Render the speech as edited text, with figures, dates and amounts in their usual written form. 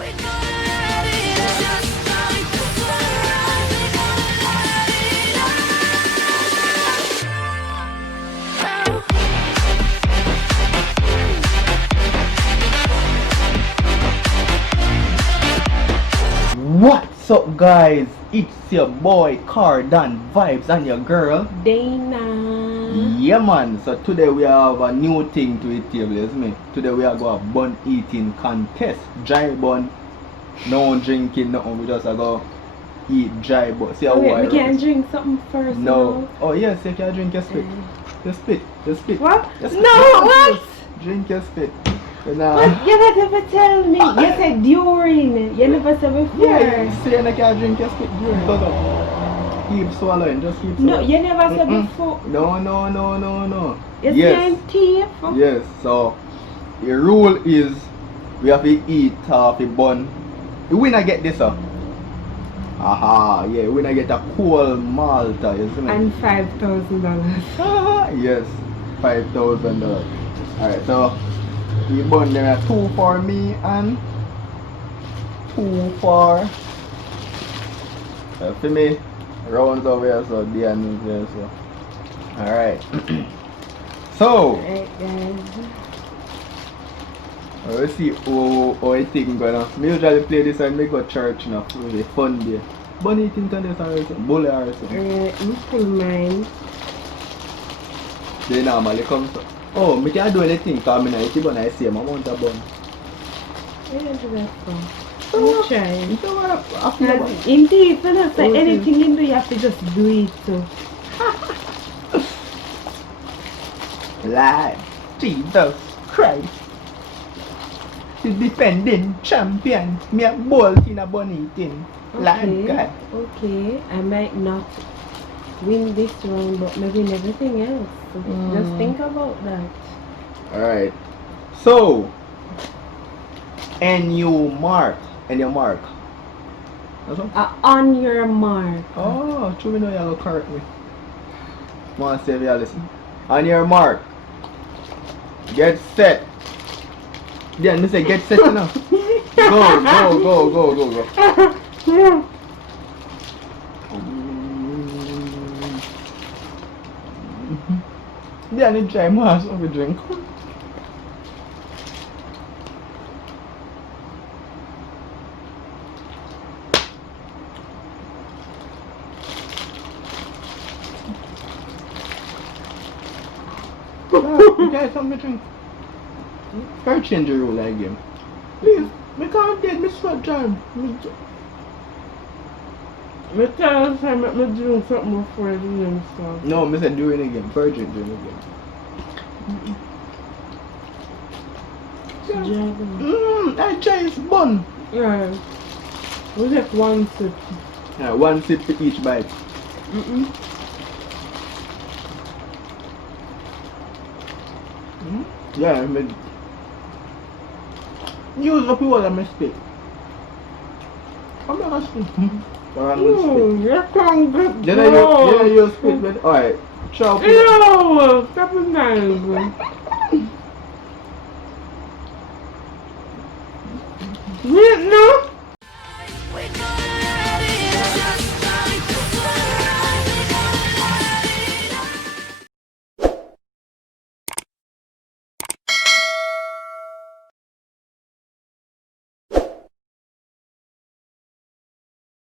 What's up, guys? It's your boy Cardan Vibes and your girl Dana. Yeah, man. So today we have a new thing to the table, isn't it? Today we are going to bun eating contest. Dry bun. No drinking, nothing. We just go eat dry bun. See how we can drink something first. No. Oh yes, you can drink your spit. Your spit. Your spit. What? Your spit. No, what? Drink your spit. But you never tell me. You said during. You never said before. Yeah, you say you can drink your spit during. Keep swallowing. Just keep swallowing. No, you never said before. No. You Yes. teeth. Yes. So the rule is we have to eat half a bun. The winner get this up. Aha, yeah, the winner get a cool Malta, you see me? And $5,000. Yes, $5,000. Alright, so the bun there are 2 for me and 2 for me. Rounds over here, so the end is there, so. Alright. So let's see how I think gonna. Me usually play this and make a church now. It will be fun day. Bunny eating contest or something, bully or something. Pull mine. They normally come to. Oh, me can't do anything because I eat bun, I see my amount of bun. Where do that from? I'm trying. So Indeed, when I say anything you do, you have to just do it too. Live. Jesus Christ. The defending champion. Me a bolt in a bun eating. Live God. Okay, I might not win this round, but maybe in everything else. So just think about that. Alright. So, and you mark. And your mark. On your mark. Oh, true, me know you're going to correct me. I want to save you listen. On your mark. Get set. Yeah, me say get set now. Go. Yeah, I need to try more of a drink. You guys have me drink. Can't change the rule again. Please, me can't get me sweat time. Me tell us I make me drink something before I do them stuff. No, me said do it again. Virgin drink again. I chase bun. Yeah. We take one sip. Yeah, 1 sip for each bite. Yeah, I mean, use up all the mistake. I'm not gonna spit. You can't get Then you spit with alright. Chop it. Ew! Stop it nice. No!